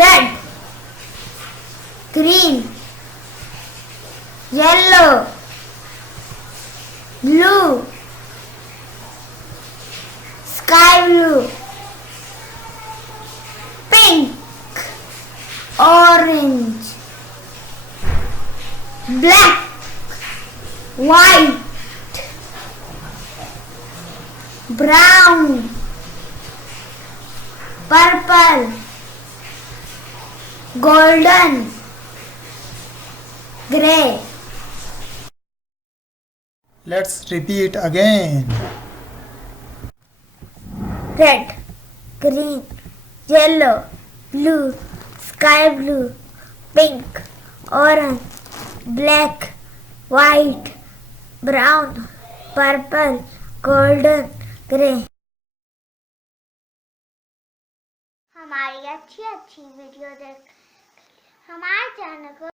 red, green, yellow, blue, sky blue, pink, orange, black, white, brown, purple, golden, grey. Let's repeat again. Red, green, yellow, blue, sky blue, pink, orange, black, white, brown, purple, golden, grey. हमारी अच्छी अच्छी video देख हमारे channel को